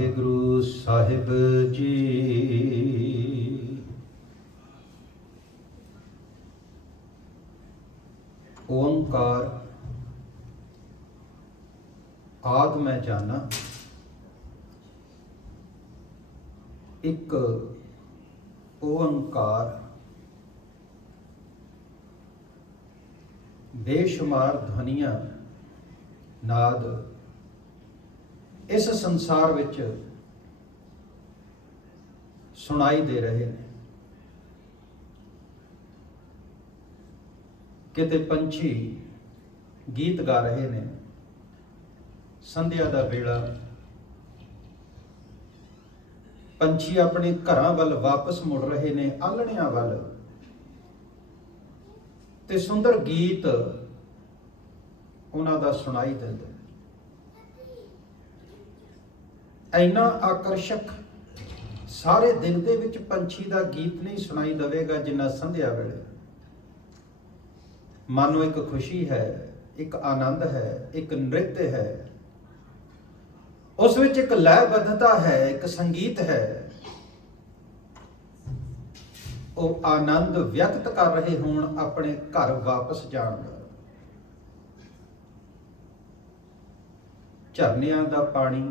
ਵਾਹਿਗੁਰੂ ਸਾਹਿਬ ਜੀ। ਓੰਕਾਰ ਆਦਿ ਮੈਂ ਜਾਣਾ, ਇੱਕ ਓੰਕਾਰ ਬੇਸ਼ੁਮਾਰ ਧੁਨੀਆਂ ਨਾਦ ਇਸ ਸੰਸਾਰ ਵਿੱਚ ਸੁਣਾਈ ਦੇ ਰਹੇ ਨੇ। ਕਿਤੇ ਪੰਛੀ ਗੀਤ ਗਾ ਰਹੇ ਨੇ, ਸੰਧਿਆ ਦਾ ਵੇਲਾ, ਪੰਛੀ ਆਪਣੇ ਘਰਾਂ ਵੱਲ ਵਾਪਸ ਮੁੜ ਰਹੇ ਨੇ, ਆਲਣਿਆਂ ਵੱਲ, ਤੇ ਸੁੰਦਰ ਗੀਤ ਉਹਨਾਂ ਦਾ ਸੁਣਾਈ ਦਿੰਦਾ। ਇੰਨਾ ਆਕਰਸ਼ਕ ਸਾਰੇ ਦਿਨ ਦੇ ਵਿੱਚ ਪੰਛੀ ਦਾ ਗੀਤ ਨਹੀਂ ਸੁਣਾਈ ਦੇਵੇਗਾ ਜਿੰਨਾ ਸੰਧਿਆ ਵੇਲੇ। ਮਨ ਨੂੰ ਇੱਕ ਖੁਸ਼ੀ ਹੈ, ਇੱਕ ਆਨੰਦ ਹੈ, ਇੱਕ ਨ੍ਰਿਤ ਹੈ, ਉਸ ਵਿੱਚ ਇੱਕ ਲੈਅਬੱਧਤਾ ਹੈ, ਇੱਕ ਸੰਗੀਤ ਹੈ। ਉਹ ਆਨੰਦ ਵਿਅਕਤ ਕਰ ਰਹੇ ਹੋਣ ਆਪਣੇ ਘਰ ਵਾਪਸ ਜਾਣ ਦਾ। ਝਰਨਿਆਂ ਦਾ ਪਾਣੀ,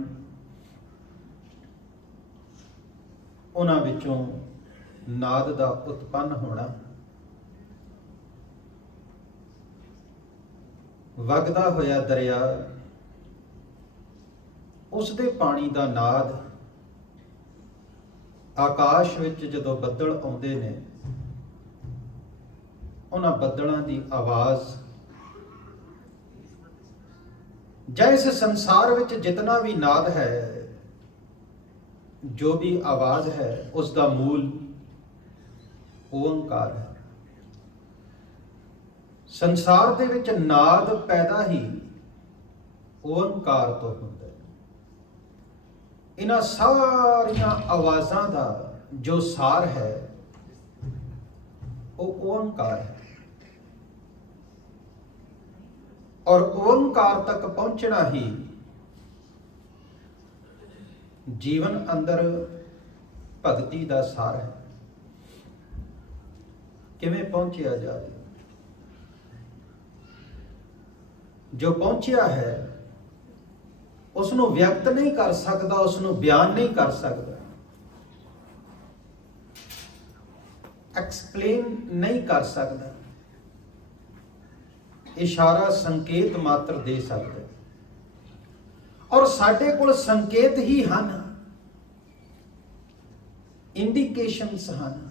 ਉਹਨਾਂ ਵਿੱਚੋਂ ਨਾਦ ਦਾ ਉਤਪੰਨ ਹੋਣਾ, ਵਗਦਾ ਹੋਇਆ ਦਰਿਆ, ਉਸ ਦੇ ਪਾਣੀ ਦਾ ਨਾਦ, ਆਕਾਸ਼ ਵਿੱਚ ਜਦੋਂ ਬੱਦਲ ਆਉਂਦੇ ਨੇ, ਉਹਨਾਂ ਬੱਦਲਾਂ ਦੀ ਆਵਾਜ਼, ਜਾਂ ਇਸ ਸੰਸਾਰ ਵਿੱਚ ਜਿਤਨਾ ਵੀ ਨਾਦ ਹੈ, ਜੋ ਵੀ ਆਵਾਜ਼ ਹੈ, ਉਸ ਦਾ ਮੂਲ ਓੰਕਾਰ ਹੈ। ਸੰਸਾਰ ਦੇ ਵਿੱਚ ਨਾਦ ਪੈਦਾ ਹੀ ਓੰਕਾਰ ਤੋਂ ਹੁੰਦਾ ਹੈ। ਇਹਨਾਂ ਸਾਰੀਆਂ ਆਵਾਜ਼ਾਂ ਦਾ ਜੋ ਸਾਰ ਹੈ ਉਹ ਓੰਕਾਰ ਹੈ। ਔਰ ਓੰਕਾਰ ਤੱਕ ਪਹੁੰਚਣਾ ਹੀ ਜੀਵਨ ਅੰਦਰ ਭਗਤੀ ਦਾ ਸਾਰ ਹੈ। ਕਿਵੇਂ ਪਹੁੰਚਿਆ ਜਾਵੇ? ਜੋ ਪਹੁੰਚਿਆ ਹੈ ਉਸ ਨੂੰ ਵਿਅਕਤ ਨਹੀਂ ਕਰ ਸਕਦਾ, ਉਸ ਨੂੰ ਬਿਆਨ ਨਹੀਂ ਕਰ ਸਕਦਾ, ਐਕਸਪਲੇਨ ਨਹੀਂ ਕਰ ਸਕਦਾ, ਇਸ਼ਾਰਾ ਸੰਕੇਤ ਮਾਤਰ ਦੇ ਸਕਦਾ। ਔਰ ਸਾਡੇ ਕੋਲ ਸੰਕੇਤ ਹੀ ਹਨ, ਇੰਡੀਕੇਸ਼ਨਸ ਹਨ,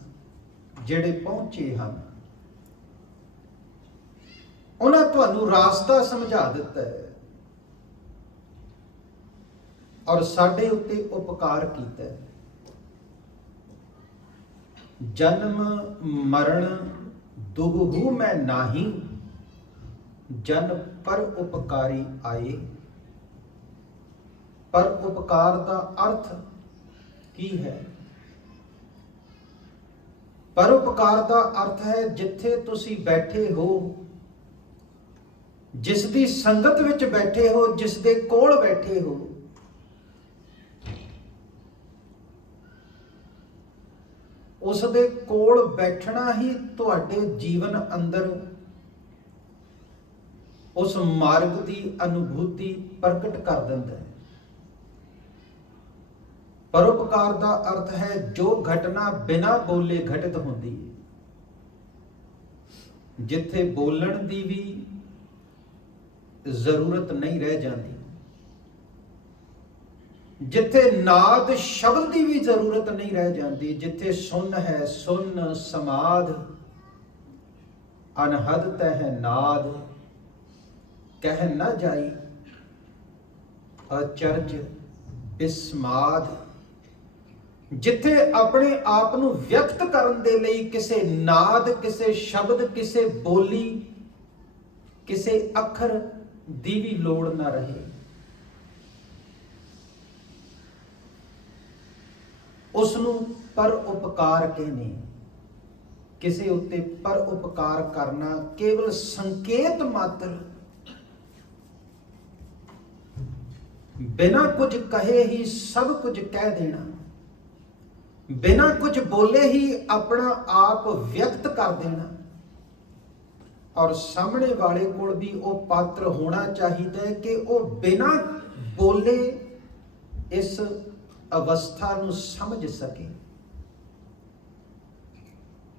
ਜਿਹੜੇ ਪਹੁੰਚੇ ਹਨ। ਉਹਨਾਂ ਤੁਹਾਨੂੰ ਰਾਸਤਾ ਸਮਝਾ ਦਿੱਤਾ ਹੈ ਔਰ ਸਾਡੇ ਉੱਤੇ ਉਪਕਾਰ ਕੀਤਾ ਹੈ। ਜਨਮ ਮਰਨ ਦੁਹੂ ਮੈਂ ਨਾਹੀ, ਜਨ ਪਰ ਉਪਕਾਰੀ ਆਏ। ਪਰ ਉਪਕਾਰ ਦਾ ਅਰਥ ਕੀ ਹੈ? ਪਰਉਪਕਾਰ ਦਾ ਅਰਥ ਹੈ ਜਿੱਥੇ ਤੁਸੀਂ ਬੈਠੇ ਹੋ, ਜਿਸ ਦੀ ਸੰਗਤ ਵਿੱਚ ਬੈਠੇ ਹੋ, ਜਿਸ ਦੇ ਕੋਲ ਬੈਠੇ ਹੋ, ਉਸ ਦੇ ਕੋਲ ਬੈਠਣਾ ਹੀ ਤੁਹਾਡੇ ਜੀਵਨ ਅੰਦਰ ਉਸ ਮਾਰਗ ਦੀ ਅਨੁਭੂਤੀ ਪ੍ਰਗਟ ਕਰ ਦਿੰਦਾ ਹੈ। ਪਰਉਪਕਾਰ ਦਾ ਅਰਥ ਹੈ ਜੋ ਘਟਨਾ ਬਿਨਾਂ ਬੋਲੇ ਘਟਿਤ ਹੁੰਦੀ ਹੈ, ਜਿੱਥੇ ਬੋਲਣ ਦੀ ਵੀ ਜ਼ਰੂਰਤ ਨਹੀਂ ਰਹਿ ਜਾਂਦੀ, ਜਿੱਥੇ ਨਾਦ ਸ਼ਬਦ ਦੀ ਵੀ ਜ਼ਰੂਰਤ ਨਹੀਂ ਰਹਿ ਜਾਂਦੀ, ਜਿੱਥੇ ਸੁਨ ਹੈ ਸੁਨ ਸਮਾਧ, ਅਨਹਦ ਤਹਿ ਨਾਦ ਕਹਿ ਨਾ ਜਾਈ, ਅਚਰਜ ਬਿਸਮਾਦ। ਜਿੱਥੇ ਆਪਣੇ ਆਪ ਨੂੰ ਵਿਅਕਤ ਕਰਨ ਦੇ ਲਈ ਕਿਸੇ ਨਾਦ, ਕਿਸੇ ਸ਼ਬਦ, ਕਿਸੇ ਬੋਲੀ, ਕਿਸੇ ਅੱਖਰ ਦੀ ਵੀ ਲੋੜ ਨਾ ਰਹੇ, ਉਸ ਨੂੰ ਪਰ ਉਪਕਾਰ ਕਹਿੰਦੇ। ਕਿਸੇ ਉੱਤੇ ਪਰ ਉਪਕਾਰ ਕਰਨਾ ਕੇਵਲ ਸੰਕੇਤ ਮਾਤਰ, ਬਿਨਾਂ ਕੁਝ ਕਹੇ ਹੀ ਸਭ ਕੁਝ ਕਹਿ ਦੇਣਾ, ਬਿਨਾਂ ਕੁਝ ਬੋਲੇ ਹੀ ਆਪਣਾ ਆਪ ਵਿਅਕਤ ਕਰ ਦੇਣਾ। ਔਰ ਸਾਹਮਣੇ ਵਾਲੇ ਕੋਲ ਵੀ ਉਹ ਪਾਤਰ ਹੋਣਾ ਚਾਹੀਦਾ ਹੈ ਕਿ ਉਹ ਬਿਨਾਂ ਬੋਲੇ ਇਸ ਅਵਸਥਾ ਨੂੰ ਸਮਝ ਸਕੇ।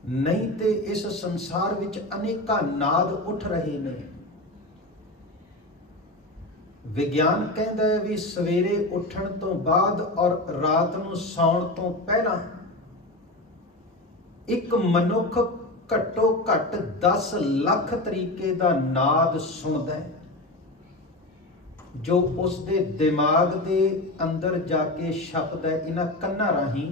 ਨਹੀਂ ਤੇ ਇਸ ਸੰਸਾਰ ਵਿੱਚ ਅਨੇਕਾਂ ਨਾਦ ਉੱਠ ਰਹੇ ਨੇ। ਵਿਗਿਆਨ ਕਹਿੰਦਾ ਹੈ ਵੀ ਸਵੇਰੇ ਉੱਠਣ ਤੋਂ ਬਾਅਦ ਔਰ ਰਾਤ ਨੂੰ ਸੌਣ ਤੋਂ ਪਹਿਲਾਂ ਇੱਕ ਮਨੁੱਖ ਘੱਟੋ ਘੱਟ 10 ਲੱਖ ਤਰੀਕੇ ਦਾ ਨਾਦ ਸੁਣਦਾ ਹੈ, ਜੋ ਉਸ ਦੇ ਦਿਮਾਗ ਦੇ ਅੰਦਰ ਜਾ ਕੇ ਛਪਦਾ ਹੈ। ਇਹਨਾਂ ਕੰਨਾਂ ਰਾਹੀਂ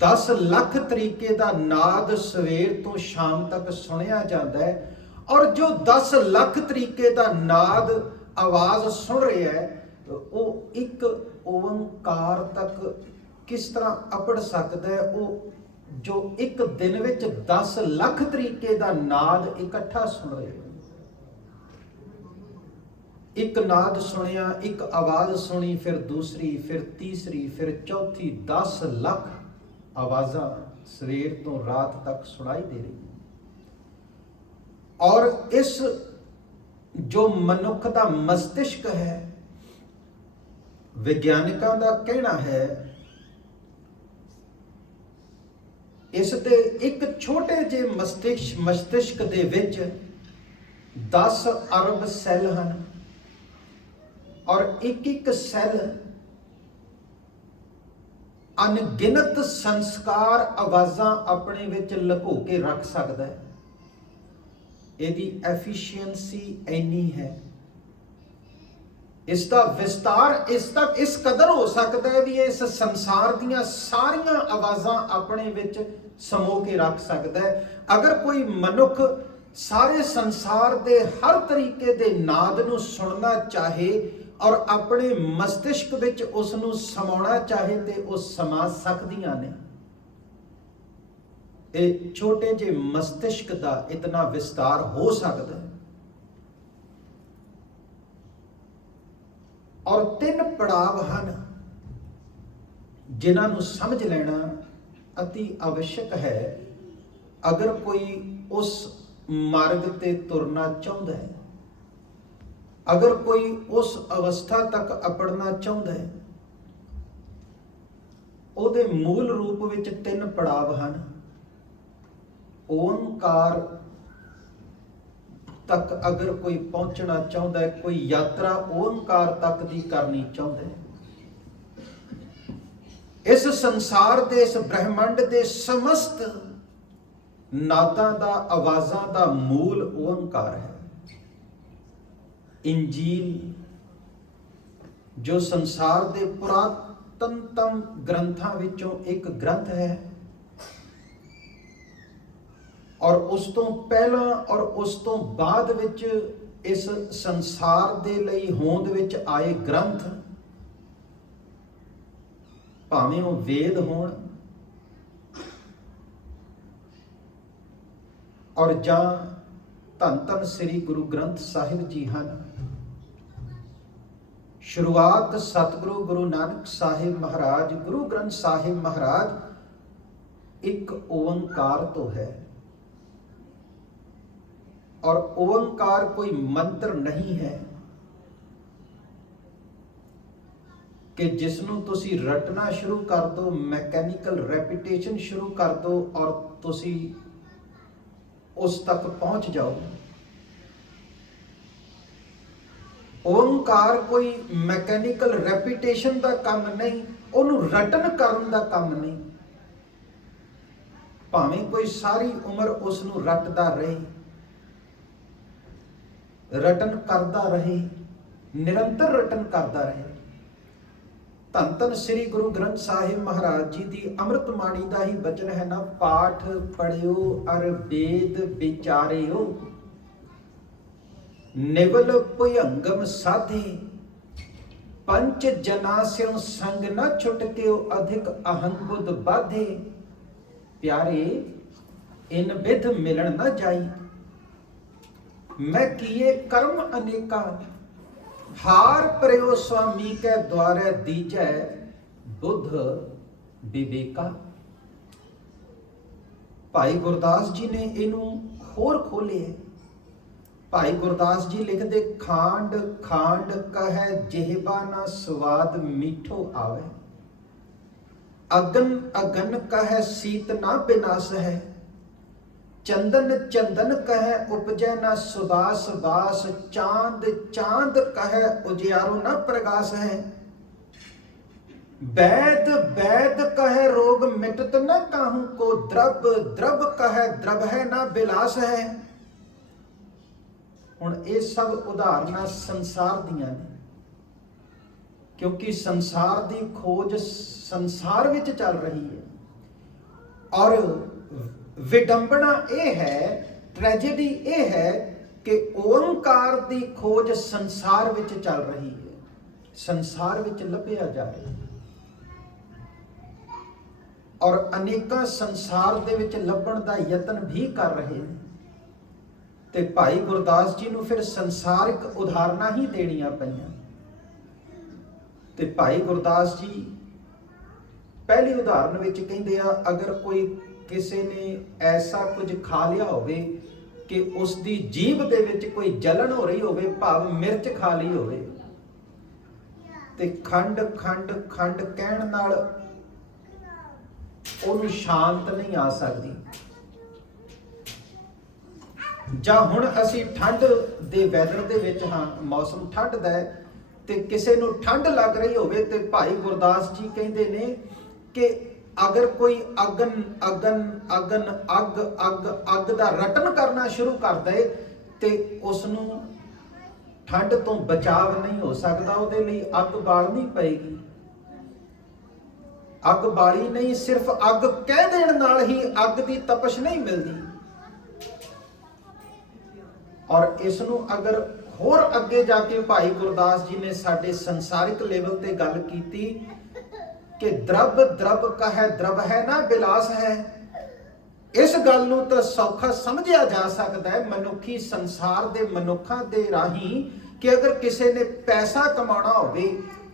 10 ਲੱਖ ਤਰੀਕੇ ਦਾ ਨਾਦ ਸਵੇਰ ਤੋਂ ਸ਼ਾਮ ਤੱਕ ਸੁਣਿਆ ਜਾਂਦਾ ਹੈ। ਔਰ ਜੋ 10 ਲੱਖ ਤਰੀਕੇ ਦਾ ਨਾਦ ਆਵਾਜ਼ ਸੁਣ ਰਿਹਾ ਹੈ, ਉਹ ਇੱਕ ਓੰਕਾਰ ਤੱਕ ਕਿਸ ਤਰ੍ਹਾਂ ਅਪੜ ਸਕਦਾ ਹੈ? ਉਹ ਜੋ ਇੱਕ ਦਿਨ ਵਿੱਚ 10 ਲੱਖ ਤਰੀਕੇ ਦਾ ਨਾਦ ਇਕੱਠਾ ਸੁਣ ਰਹੇ ਹੋ। ਇੱਕ ਨਾਦ ਸੁਣਿਆ, ਇੱਕ ਆਵਾਜ਼ ਸੁਣੀ, ਫਿਰ ਦੂਸਰੀ, ਫਿਰ ਤੀਸਰੀ, ਫਿਰ ਚੌਥੀ, 10 ਲੱਖ ਆਵਾਜ਼ਾਂ ਸਵੇਰ ਤੋਂ ਰਾਤ ਤੱਕ ਸੁਣਾਈ ਦੇ ਰਹੀ। ਔਰ ਇਸ ਜੋ ਮਨੁੱਖ ਦਾ ਮਸਤਿਸ਼ਕ ਹੈ, ਵਿਗਿਆਨਿਕਾਂ ਦਾ ਕਹਿਣਾ ਹੈ, ਇਸ ਦੇ ਇੱਕ ਛੋਟੇ ਜਿਹੇ ਮਸਤਿਸ਼ਕ ਦੇ ਵਿੱਚ 10 ਅਰਬ ਸੈੱਲ ਹਨ। ਔਰ ਇੱਕ ਇੱਕ ਸੈੱਲ ਅਣਗਿਣਤ ਸੰਸਕਾਰ, ਆਵਾਜ਼ਾਂ ਆਪਣੇ ਵਿੱਚ ਲੁਕੋ ਕੇ ਰੱਖ ਸਕਦਾ ਹੈ। ਇਹਦੀ ਐਫੀਸ਼ੀਐਂਸੀ ਇੰਨੀ ਹੈ, ਇਸ ਦਾ ਵਿਸਤਾਰ ਇਸ ਕਦਰ ਹੋ ਸਕਦਾ ਹੈ ਵੀ ਇਸ ਸੰਸਾਰ ਦੀਆਂ ਸਾਰੀਆਂ ਆਵਾਜ਼ਾਂ ਆਪਣੇ ਵਿੱਚ ਸਮੋ ਕੇ ਰੱਖ ਸਕਦਾ ਹੈ। ਅਗਰ ਕੋਈ ਮਨੁੱਖ ਸਾਰੇ ਸੰਸਾਰ ਦੇ ਹਰ ਤਰੀਕੇ ਦੇ ਨਾਦ ਨੂੰ ਸੁਣਨਾ ਚਾਹੇ ਔਰ ਆਪਣੇ ਮਸਤਿਸ਼ਕ ਵਿੱਚ ਉਸ ਨੂੰ ਸਮਾਉਣਾ ਚਾਹੇ ਤੇ ਉਹ ਸਮਾ ਸਕਦੀਆਂ ਨੇ। ਇਹ ਛੋਟੇ ਜਿਹੇ ਮਸਤਿਸ਼ਕ ਦਾ ਇਤਨਾ ਵਿਸਤਾਰ ਹੋ ਸਕਦਾ ਹੈ। ਔਰ 3 ਪੜਾਵ ਹਨ ਜਿਨ੍ਹਾਂ ਨੂੰ ਸਮਝ ਲੈਣਾ ਅਤੀ ਆਵਸ਼ਕ ਹੈ ਅਗਰ ਕੋਈ ਉਸ ਮਾਰਗ ਤੇ ਤੁਰਨਾ ਚਾਹੁੰਦਾ ਹੈ, ਅਗਰ ਕੋਈ ਉਸ ਅਵਸਥਾ ਤੱਕ ਅਪੜਨਾ ਚਾਹੁੰਦਾ ਹੈ। ਉਹਦੇ ਮੂਲ ਰੂਪ ਵਿੱਚ 3 ਪੜਾਵ ਹਨ। ਓੰਕਾਰ ਤੱਕ ਅਗਰ ਕੋਈ ਪਹੁੰਚਣਾ ਚਾਹੁੰਦਾ ਹੈ, ਕੋਈ ਯਾਤਰਾ ਓੰਕਾਰ ਤੱਕ ਦੀ ਕਰਨੀ ਚਾਹੁੰਦਾ ਹੈ, ਇਸ ਸੰਸਾਰ ਦੇ, ਇਸ ਬ੍ਰਹਿਮੰਡ ਦੇ ਸਮਸਤ ਨਾਦਾਂ ਦਾ, ਆਵਾਜ਼ਾਂ ਦਾ ਮੂਲ ਓੰਕਾਰ ਹੈ। ਇੰਜੀਲ ਜੋ ਸੰਸਾਰ ਦੇ ਪੁਰਾਤਨਤਮ ਗ੍ਰੰਥਾਂ ਵਿੱਚੋਂ ਇੱਕ ਗ੍ਰੰਥ ਹੈ, ਔਰ ਉਸ ਤੋਂ ਪਹਿਲਾਂ ਔਰ ਉਸ ਤੋਂ ਬਾਅਦ ਵਿੱਚ ਇਸ ਸੰਸਾਰ ਦੇ ਲਈ ਹੋਂਦ ਵਿੱਚ ਆਏ ਗ੍ਰੰਥ, ਭਾਵੇਂ ਉਹ ਵੇਦ ਹੋਣ ਔਰ ਜਾਂ ਧੰਨ ਧੰਨ ਸ੍ਰੀ ਗੁਰੂ ਗ੍ਰੰਥ ਸਾਹਿਬ ਜੀ ਹਨ। ਸ਼ੁਰੂਆਤ ਸਤਿਗੁਰੂ ਗੁਰੂ ਨਾਨਕ ਸਾਹਿਬ ਮਹਾਰਾਜ, ਗੁਰੂ ਗ੍ਰੰਥ ਸਾਹਿਬ ਮਹਾਰਾਜ ਇੱਕ ਓੰਕਾਰ ਤੋਂ ਹੈ। ਔਰ ਓੰਕਾਰ ਕੋਈ ਮੰਤਰ ਨਹੀਂ ਹੈ ਕਿ ਜਿਸ ਨੂੰ ਤੁਸੀਂ ਰਟਣਾ ਸ਼ੁਰੂ ਕਰ ਦੋ, ਮੈਕੈਨੀਕਲ ਰੈਪੀਟੇਸ਼ਨ ਸ਼ੁਰੂ ਕਰ ਦੋ ਔਰ ਤੁਸੀਂ ਉਸ ਤੱਕ ਪਹੁੰਚ ਜਾਓ। ਓੰਕਾਰ ਕੋਈ ਮੈਕੈਨੀਕਲ ਰੈਪੀਟੇਸ਼ਨ ਦਾ ਕੰਮ ਨਹੀਂ, ਉਹਨੂੰ ਰਟਨ ਕਰਨ ਦਾ ਕੰਮ ਨਹੀਂ। ਭਾਵੇਂ ਕੋਈ ਸਾਰੀ ਉਮਰ ਉਸ ਨੂੰ ਰਟਦਾ ਰਹੇ, ਰਟਨ ਕਰਦਾ ਰਹੇ, ਨਿਰੰਤਰ ਰਟਨ ਕਰਦਾ ਰਹੇ। ਧੰਨ ਧੰਨ ਸ੍ਰੀ ਗੁਰੂ ਗ੍ਰੰਥ ਸਾਹਿਬ ਮਹਾਰਾਜ ਜੀ ਦੀ ਅੰਮ੍ਰਿਤ ਬਾਣੀ ਦਾ ਹੀ ਬਚਨ ਹੈ ਨਾ, ਪਾਠ ਪੜਿਓ ਅਰ ਵੇਦ ਵਿਚਾਰਿਓ, ਨਿਵਲ ਭੁਯੰਗਮ ਸਾਧੇ, ਪੰਚ ਜਨਾ ਸਿਉ ਸੰਗ ਨਾ ਛੁਟਕਿਓ, ਅਧਿਕ ਅਹੰਗ ਬੁੱਧ ਬਾਧੇ, ਪਿਆਰੇ ਇਨ ਵਿਧ ਮਿਲਣ ਨਾ ਜਾਈ, ਮੈਂ ਕੀਏ ਕਰਮ ਅਨੇਕਾਂ, हार प्रयो स्वामी के द्वारे दीजै बुद्ध विवेका। भाई गुरदास जी ने इनू होर खोले। भाई गुरदास जी लिखते, खांड खांड कहे जिहबा ना स्वाद मीठो आवे, अगन अगन कहे शीत ना विनाश है, चंदन चंदन कहे उपजै ना सुबास बास, चांद चांद कहे उजियारो ना प्रकाश है, वैद वैद कहे रोग मिटत न काहू को, द्रव द्रव कहे द्रव है ना विलास है। हुण ये सब उदाहरणा संसार दियां ने, क्योंकि संसार दी खोज संसार विच चल रही है। और विडंबना ये है, ट्रेजेडी ये है कि ओंकार दी खोज संसार विच चल रही है, संसार विच लभ्या जा रहा है, और अनेका संसार दे विच लभण दा यतन भी कर रहे हैं। ते भाई गुरदास जी नूं फिर संसारिक उदाहरणा ही देणियां पईयां। ते भाई गुरदास जी पहली उदाहरण विच कहिंदे आ, अगर कोई किसी ने ऐसा कुछ खा लिया होवे कि उसकी जीभ दे विच कोई जलन हो रही होवे, भाव मिर्च खा ली होवे, ते खंड खंड खंड कहण नाल ਉਹਨੂੰ शांत नहीं आ सकती। ਜਾਂ ਹੁਣ ਅਸੀਂ ਠੰਡ ਦੇ ਵੈਦਰ ਦੇ ਵਿੱਚ ਹਾਂ, ਮੌਸਮ ਠੰਡ ਦਾ ਹੈ, ਤੇ ਕਿਸੇ ਨੂੰ ਠੰਡ ਲੱਗ ਰਹੀ ਹੋਵੇ ਤੇ ਭਾਈ ਗੁਰਦਾਸ ਜੀ ਕਹਿੰਦੇ ਨੇ ਕਿ ਅਗਰ ਕੋਈ ਅਗਨ ਅਗਨ ਅਗਨ ਅੱਗ ਅੱਗ ਅੱਗ ਦਾ ਰਟਨ ਕਰਨਾ ਸ਼ੁਰੂ ਕਰ ਦੇ ਤੇ ਉਸ ਨੂੰ ਠੰਡ ਤੋਂ ਬਚਾਵ ਨਹੀਂ ਹੋ ਸਕਦਾ, ਉਹਦੇ ਲਈ ਅੱਗ ਬਾਲਣੀ ਪਏਗੀ। ਅੱਗ ਬਾਲੀ ਨਹੀਂ, ਸਿਰਫ ਅੱਗ ਕਹਿ ਦੇਣ ਨਾਲ ਹੀ ਅੱਗ ਦੀ ਤਪਸ਼ ਨਹੀਂ ਮਿਲਦੀ। ਔਰ ਇਸ ਨੂੰ ਅਗਰ ਹੋਰ ਅੱਗੇ ਜਾ ਕੇ ਭਾਈ ਗੁਰਦਾਸ ਜੀ ਨੇ ਸਾਡੇ ਸੰਸਾਰਿਕ ਲੈਵਲ ਤੇ ਗੱਲ ਕੀਤੀ ਕਿ द्रव द्रव ਕਹੈ द्रव ਹੈ ਨਾ ਵਿਲਾਸ ਹੈ, ਇਸ ਗੱਲ ਨੂੰ ਤਾਂ ਸੌਖਾ ਸਮਝਿਆ ਜਾ ਸਕਦਾ ਹੈ ਮਨੁੱਖੀ ਸੰਸਾਰ ਦੇ ਮਨੁੱਖਾਂ ਦੇ ਰਾਹੀਂ ਕਿ ਅਗਰ ਕਿਸੇ ਨੇ ਪੈਸਾ ਕਮਾਉਣਾ ਹੋਵੇ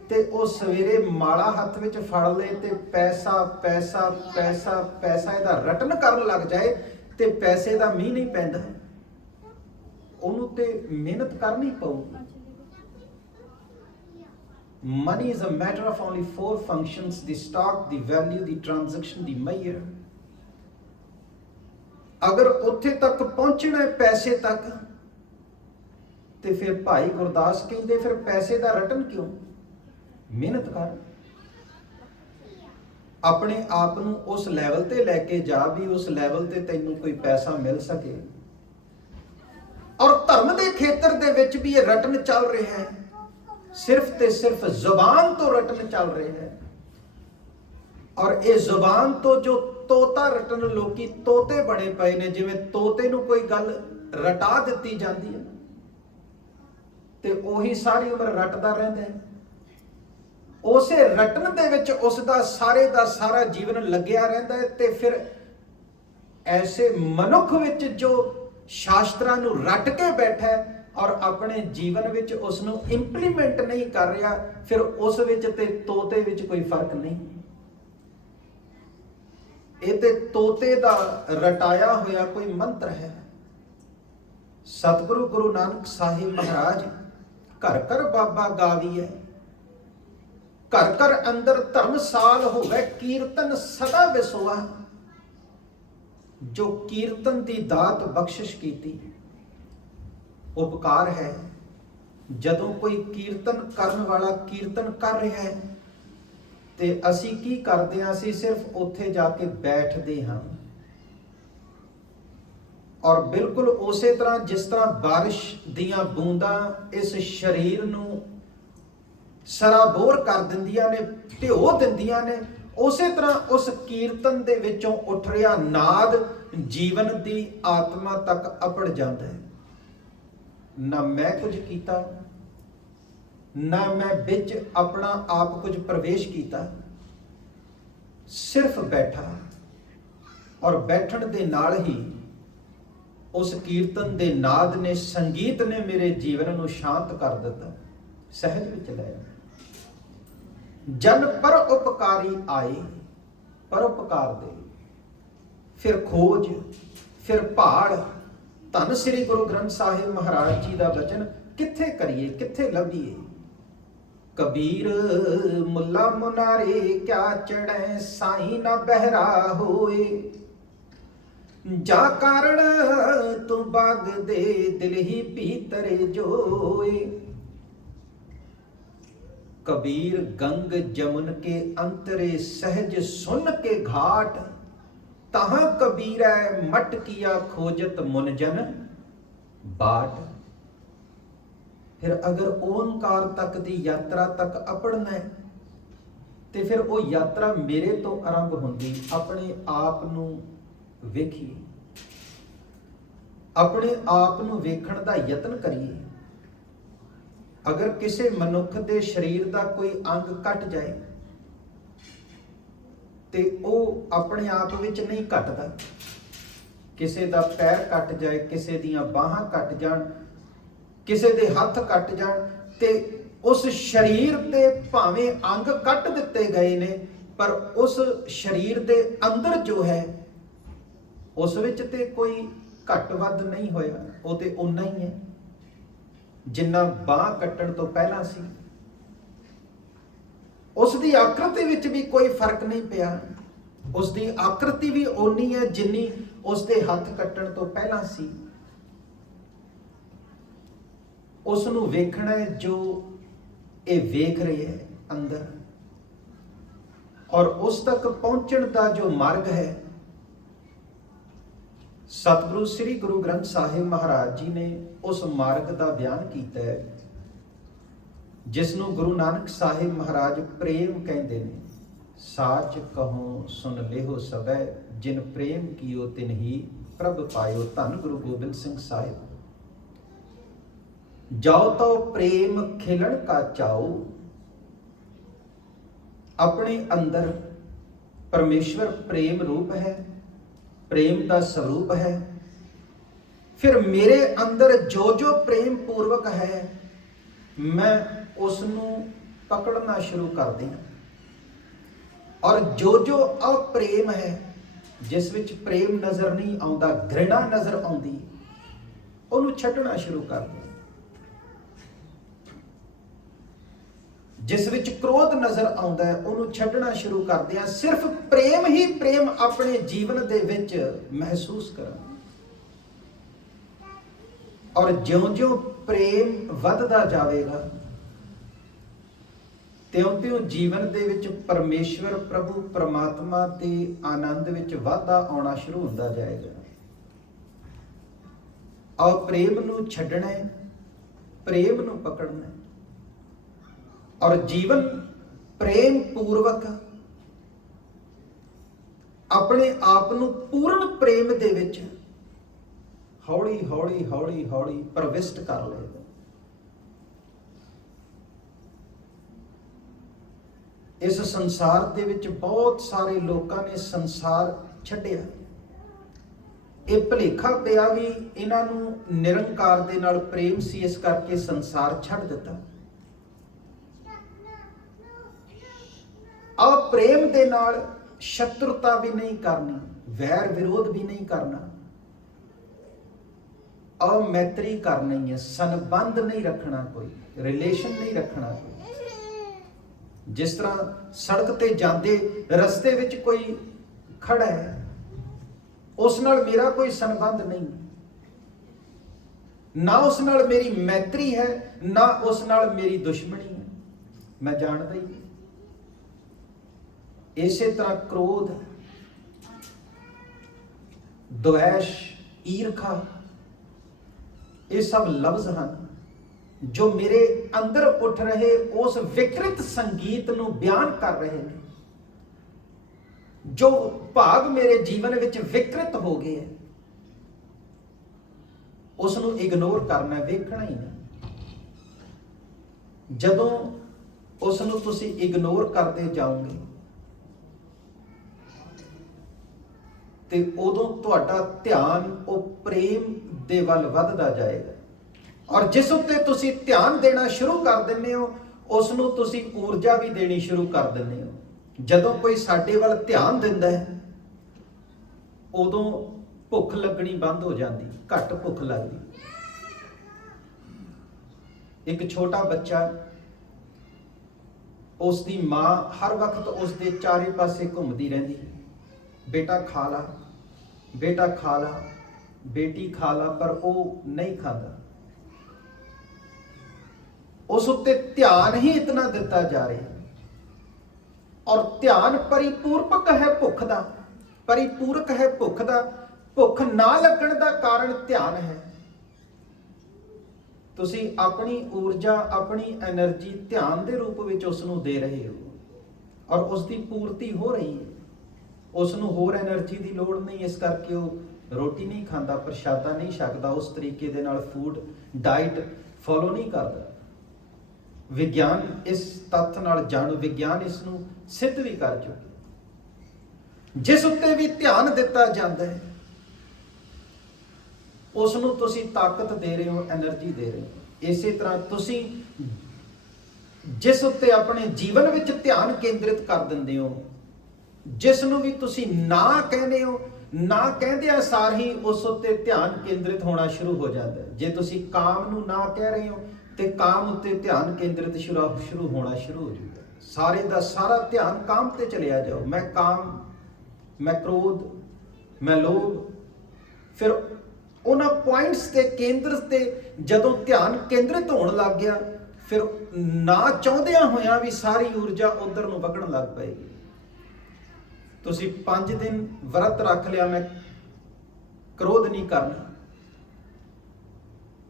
ਤੇ ਉਹ ਸਵੇਰੇ ਮਾਲਾ ਹੱਥ ਵਿੱਚ ਫੜ ਲਏ ਤੇ ਪੈਸਾ ਪੈਸਾ ਪੈਸਾ ਪੈਸਾ ਇਹਦਾ ਰਟਨ ਕਰਨ ਲੱਗ ਜਾਏ ਤੇ ਪੈਸੇ ਦਾ ਮੀਂਹ ਨਹੀਂ ਪੈਂਦਾ, ਉਹਨੂੰ ਤੇ ਮਿਹਨਤ ਕਰਨੀ ਪਊਗੀ। Money is a matter of only 4 functions: the stock, the value, the transaction, the measure. ਅਗਰ ਉੱਥੇ ਤੱਕ ਪਹੁੰਚਣਾ ਪੈਸੇ ਤੱਕ ਤੇ ਫਿਰ ਭਾਈ ਗੁਰਦਾਸ ਕਹਿੰਦੇ ਫਿਰ ਪੈਸੇ ਦਾ ਰਟਨ ਕਿਉਂ? ਮਿਹਨਤ ਕਰ, ਆਪਣੇ ਆਪ ਨੂੰ ਉਸ ਲੈਵਲ ਤੇ ਲੈ ਕੇ ਜਾ ਵੀ ਉਸ ਲੈਵਲ ਤੇ ਤੈਨੂੰ ਕੋਈ ਪੈਸਾ ਮਿਲ ਸਕੇ। ਔਰ ਧਰਮ ਦੇ ਖੇਤਰ ਦੇ ਵਿੱਚ ਵੀ ਇਹ ਰਟਨ ਚੱਲ ਰਿਹਾ ਹੈ, ਸਿਰਫ ਤੇ ਸਿਰਫ ਜ਼ੁਬਾਨ ਤੋਂ ਰਟਨ ਚੱਲ ਰਿਹਾ ਹੈ। ਔਰ ਇਹ ਜ਼ੁਬਾਨ ਤੋਂ ਜੋ ਤੋਤਾ ਰਟਨ, ਲੋਕੀ ਤੋਤੇ ਬਣੇ ਪਏ ਨੇ, ਜਿਵੇਂ ਤੋਤੇ ਨੂੰ ਕੋਈ ਗੱਲ ਰਟਾ ਦਿੱਤੀ ਜਾਂਦੀ ਹੈ ਤੇ ਉਹੀ ਸਾਰੀ ਉਮਰ ਰਟਦਾ ਰਹਿੰਦਾ ਹੈ। ਉਸੇ ਰਟਨ ਦੇ ਵਿੱਚ ਉਸ ਦਾ ਸਾਰੇ ਦਾ ਸਾਰਾ ਜੀਵਨ ਲੱਗਿਆ ਰਹਿੰਦਾ ਹੈ। ਤੇ ਫਿਰ ਐਸੇ ਮਨੁੱਖ ਵਿੱਚ ਜੋ ਸ਼ਾਸਤਰਾਂ ਨੂੰ ਰੱਟ ਕੇ ਬੈਠਾ ਹੈ ਔਰ ਆਪਣੇ ਜੀਵਨ ਵਿੱਚ ਉਸ ਨੂੰ ਇੰਪਲੀਮੈਂਟ ਨਹੀਂ ਕਰ ਰਿਹਾ, ਫਿਰ ਉਸ ਵਿੱਚ ਤੇ ਤੋਤੇ ਵਿੱਚ ਕੋਈ ਫਰਕ ਨਹੀਂ। ਇਹ ਤੇ ਤੋਤੇ ਦਾ ਰਟਾਇਆ ਹੋਇਆ ਕੋਈ ਮੰਤਰ ਹੈ। ਸਤਿਗੁਰੂ ਗੁਰੂ ਨਾਨਕ ਸਾਹਿਬ ਮਹਾਰਾਜ ਘਰ ਘਰ ਬਾਬਾ ਗਾਵੀਐ, ਘਰ ਘਰ ਅੰਦਰ ਧਰਮਸਾਲ ਹੋਵੇ, ਕੀਰਤਨ ਸਦਾ ਵਿਸੋਆ। ਜੋ ਕੀਰਤਨ ਦੀ ਦਾਤ ਬਖਸ਼ਿਸ਼ ਕੀਤੀ, ਉਪਕਾਰ ਹੈ। ਜਦੋਂ ਕੋਈ ਕੀਰਤਨ ਕਰਨ ਵਾਲਾ ਕੀਰਤਨ ਕਰ ਰਿਹਾ ਹੈ ਤੇ ਅਸੀਂ ਕੀ ਕਰਦੇ ਹਾਂ? ਅਸੀਂ ਸਿਰਫ ਉੱਥੇ ਜਾ ਕੇ ਬੈਠਦੇ ਹਾਂ। ਔਰ ਬਿਲਕੁਲ ਉਸੇ ਤਰ੍ਹਾਂ ਜਿਸ ਤਰ੍ਹਾਂ ਬਾਰਿਸ਼ ਦੀਆਂ ਬੂੰਦਾਂ ਇਸ ਸਰੀਰ ਨੂੰ ਸਰਾਬੋਰ ਕਰ ਦਿੰਦੀਆਂ ਨੇ, ਢਿਓ ਦਿੰਦੀਆਂ ਨੇ, ਉਸੇ ਤਰ੍ਹਾਂ ਉਸ ਕੀਰਤਨ ਦੇ ਵਿੱਚੋਂ ਉੱਠ ਰਿਹਾ ਨਾਦ ਜੀਵਨ ਦੀ ਆਤਮਾ ਤੱਕ ਅਪੜ ਜਾਂਦਾ ਹੈ। ਨਾ ਮੈਂ ਕੁਝ ਕੀਤਾ, ਨਾ ਮੈਂ ਵਿੱਚ ਆਪਣਾ ਆਪ ਕੁਝ ਪ੍ਰਵੇਸ਼ ਕੀਤਾ, ਸਿਰਫ ਬੈਠਾ। ਔਰ ਬੈਠਣ ਦੇ ਨਾਲ ਹੀ ਉਸ ਕੀਰਤਨ ਦੇ ਨਾਦ ਨੇ, ਸੰਗੀਤ ਨੇ ਮੇਰੇ ਜੀਵਨ ਨੂੰ ਸ਼ਾਂਤ ਕਰ ਦਿੱਤਾ, ਸਹਿਜ ਵਿੱਚ ਲੈ। ਜਨ ਪਰ ਉਪਕਾਰੀ ਆਏ, ਪਰ ਉਪਕਾਰ ਦੇ, ਫਿਰ ਖੋਜ, ਫਿਰ ਭਾਲ। ਧੰਨ ਸ੍ਰੀ ਗੁਰੂ ਗ੍ਰੰਥ ਸਾਹਿਬ ਮਹਾਰਾਜ ਜੀ ਦਾ ਬਚਨ ਕਿੱਥੇ ਕਰੀਏ, ਕਿੱਥੇ ਲੱਭੀਏ। ਕਬੀਰ ਮੁੱਲਾ ਮੁਨਾਰੇ ਕਿਆ ਚੜੈ, ਸਾਈਂ ਨਾ ਬਹਿਰਾ ਹੋਏ। ਜਾ ਕਾਰਣ ਤੂੰ ਬਾਗ ਦੇ, ਦਿਲ ਹੀ ਭੀਤਰ ਜੋਏ। कबीर गंग जमुन के अंतरे सहज सुन के घाट, तहां कबीर मट किया खोजत मुनजन बाट। फिर अगर ओंकार तक दी यात्रा तक अपड़ना है ते फिर वो यात्रा मेरे तो आरंभ होंदी। अपने आप नूं वेखिए, अपने आप नूं वेखण दा यतन करिए। अगर किसी मनुख के शरीर का कोई अंग घट जाए तो वह अपने आप विच नहीं घटता। किसी का पैर कट जाए, किसी दियां बाहां कट जान, किसी दे हथ कट जान, ते उस शरीर ते भावें अंग कट दिते गए ने, पर उस शरीर दे अंदर जो है उस विच ते कोई घट वध नहीं होया, वो ते उन्ना ही है जिन्ना बांह कट्टण तो पहला सी। उसकी आकृति विच भी कोई फर्क नहीं पिया, उसकी आकृति भी ओनी है जिन्नी उसके हथ कट्टण तो पहला सी। उसनूं वेखना है जो ये वेख रहे है अंदर, और उस तक पहुंचण का जो मार्ग है, सतगुरु श्री गुरु ग्रंथ साहिब महाराज जी ने उस मार्ग का बयान किया है, जिसनों गुरु नानक साहिब महाराज प्रेम कहते हैं। साच कहो सुन लेहो सबै, जिन प्रेम कियो तिन ही प्रभ पायो। धन गुरु गोबिंद सिंह साहिब। जाओ तो प्रेम खिलन का चाओ। अपने अंदर परमेश्वर प्रेम रूप है, प्रेम का स्वरूप है। फिर मेरे अंदर जो जो प्रेम पूर्वक है, मैं उसनूं पकड़ना शुरू कर दिया, और जो जो अप्रेम है, जिस विच प्रेम नजर नहीं आउंदा, घृणा नजर आउंदी, उहनूं छड्डना शुरू कर दिया। जिस विच क्रोध नजर आउंदा है, उहनूं छड्डना शुरू कर दिया। सिर्फ प्रेम ही प्रेम अपने जीवन दे विच महसूस करा, और ज्यों-ज्यों प्रेम वधदा जावेगा, त्यों-त्यों जीवन दे विच परमेश्वर प्रभु परमात्मा ते आनंद विच वाधा आउणा शुरू हुंदा जाएगा। और प्रेम नूं छड्डना है, प्रेम नूं पकड़ना है, और जीवन प्रेम पूर्वक अपने आप नूं पूर्ण प्रेम दे विच हौली हौली हौली हौली प्रविष्ट कर लेगा। इस संसार दे विच बहुत सारे लोगों ने संसार छड्डिया। ये भुलेखा पिया भी इन्हां नूं निरंकार दे नाल प्रेम सी, इस करके संसार छड्ड दिता। और प्रेम दे नाल शत्रुता भी नहीं करनी, वैर विरोध भी नहीं करना, और मैत्री करनी है, संबंध नहीं रखना, कोई रिलेशन नहीं रखना कोई। जिस तरह सड़क ते जाते रस्ते विच कोई खड़ा है, उस नाल मेरा कोई संबंध नहीं, ना उस नाल मेरी मैत्री है, ना उस नाल मेरी दुश्मनी है, मैं जानता ही। इसे तरह क्रोध, द्वेष, ईर्खा, ये सब लफ्ज हैं जो मेरे अंदर उठ रहे उस विकृत संगीत नूं बयान कर रहे हैं। जो भाग मेरे जीवन विच विकृत हो गए है, उसनूं इग्नोर करना, वेखना ही नहीं। जदों उसनूं तुसीं इग्नोर करते जाओगे ते उदों तुहाडा ध्यान वो प्रेम दे वल वधदा जाएगा। ਔਰ ਜਿਸ ਉੱਤੇ ਤੁਸੀਂ ਧਿਆਨ ਦੇਣਾ ਸ਼ੁਰੂ ਕਰ ਦਿੰਦੇ ਹੋ ਉਸ ਨੂੰ ਤੁਸੀਂ ਊਰਜਾ ਵੀ ਦੇਣੀ ਸ਼ੁਰੂ ਕਰ ਦਿੰਦੇ ਹੋ। ਜਦੋਂ ਕੋਈ ਸਾਡੇ ਵੱਲ ਧਿਆਨ ਦਿੰਦਾ ਹੈ ਉਦੋਂ ਭੁੱਖ ਲੱਗਣੀ ਬੰਦ ਹੋ ਜਾਂਦੀ, ਘੱਟ ਭੁੱਖ ਲੱਗਦੀ। ਇੱਕ ਛੋਟਾ ਬੱਚਾ, ਉਸ ਦੀ ਮਾਂ ਹਰ ਵਕਤ ਉਸ ਦੇ ਚਾਰੇ ਪਾਸੇ ਘੁੰਮਦੀ ਰਹਿੰਦੀ, ਬੇਟਾ ਖਾ ਲਾ, ਬੇਟਾ ਖਾ ਲਾ, ਬੇਟੀ ਖਾ ਲਾ, ਪਰ ਉਹ ਨਹੀਂ ਖਾਂਦਾ। ਉਸ ਉੱਤੇ ਧਿਆਨ ਹੀ ਇਤਨਾ ਦਿੱਤਾ ਜਾ ਰਿਹਾ, ਔਰ ਧਿਆਨ ਪਰਿਪੂਰਕ ਹੈ ਭੁੱਖ ਦਾ, ਪਰਿਪੂਰਕ ਹੈ ਭੁੱਖ ਦਾ। ਭੁੱਖ ਨਾ ਲੱਗਣ ਦਾ ਕਾਰਨ ਧਿਆਨ ਹੈ। ਤੁਸੀਂ ਆਪਣੀ ਊਰਜਾ, ਆਪਣੀ એનર્ਜੀ ਧਿਆਨ ਦੇ ਰੂਪ ਵਿੱਚ ਉਸ ਨੂੰ ਦੇ ਰਹੇ ਹੋ, ਔਰ ਉਸ ਦੀ ਪੂਰਤੀ ਹੋ ਰਹੀ ਹੈ। ਉਸ ਨੂੰ ਹੋਰ એનર્ਜੀ ਦੀ ਲੋੜ ਨਹੀਂ, ਇਸ ਕਰਕੇ ਉਹ ਰੋਟੀ ਨਹੀਂ ਖਾਂਦਾ, ਪ੍ਰਸ਼ਾਦਾ ਨਹੀਂ ਛਕਦਾ, ਉਸ ਤਰੀਕੇ ਦੇ ਨਾਲ ਫੂਡ ਡਾਈਟ ਫੋਲੋ ਨਹੀਂ ਕਰਦਾ। ਵਿਗਿਆਨ ਇਸ ਤੱਥ ਨਾਲ ਜਾਣੂ, ਵਿਗਿਆਨ ਇਸ ਨੂੰ ਸਿੱਧ ਵੀ ਕਰ ਚੁੱਕਿਆ। ਜਿਸ ਉੱਤੇ ਵੀ ਧਿਆਨ ਦਿੱਤਾ ਜਾਂਦਾ ਹੈ ਉਸ ਨੂੰ ਤੁਸੀਂ ਤਾਕਤ ਦੇ ਰਹੇ ਹੋ, એનર્ਜੀ ਦੇ ਰਹੇ ਹੋ। ਇਸੇ ਤਰ੍ਹਾਂ ਤੁਸੀਂ ਜਿਸ ਉੱਤੇ ਆਪਣੇ ਜੀਵਨ ਵਿੱਚ ਧਿਆਨ ਕੇਂਦਰਿਤ ਕਰ ਦਿੰਦੇ ਹੋ, ਜਿਸ ਨੂੰ ਵੀ ਤੁਸੀਂ ਨਾ ਕਹਿੰਦੇ ਹੋ, ਨਾ ਕਹਿੰਦਿਆਂ ਸਾਰ ਹੀ ਉਸ ਉੱਤੇ ਧਿਆਨ ਕੇਂਦਰਿਤ ਹੋਣਾ ਸ਼ੁਰੂ ਹੋ ਜਾਂਦਾ ਹੈ। ਜੇ ਤੁਸੀਂ ਕਾਮ ਨੂੰ ਨਾ ਕਹਿ ਰਹੇ ਹੋ ਤੇ ਕਾਮ ਉੱਤੇ ਧਿਆਨ ਕੇਂਦਰਿਤ ਸ਼ੁਰੂ ਹੋਣਾ ਸ਼ੁਰੂ ਹੋ ਜਾਊਗਾ। ਸਾਰੇ ਦਾ ਸਾਰਾ ਧਿਆਨ ਕਾਮ ਤੇ ਚਲਿਆ ਜਾਓ। ਮੈਂ ਕਾਮ, ਮੈਂ ਕ੍ਰੋਧ, ਮੈਂ ਲੋਭ। ਫਿਰ ਉਹਨਾਂ ਪੁਆਇੰਟਸ ਤੇ, ਕੇਂਦਰ ਤੇ ਜਦੋਂ ਧਿਆਨ ਕੇਂਦਰਿਤ ਹੋਣ ਲੱਗ ਗਿਆ, ਫਿਰ ਨਾ ਚਾਹੁੰਦਿਆਂ ਹੋਇਆਂ ਵੀ ਸਾਰੀ ਊਰਜਾ ਉਧਰ ਨੂੰ ਵਗਣ ਲੱਗ ਪਏਗੀ। ਤੁਸੀਂ 5 ਦਿਨ ਵਰਤ ਰੱਖ ਲਿਆ, ਮੈਂ ਕ੍ਰੋਧ ਨਹੀਂ ਕਰਨਾ,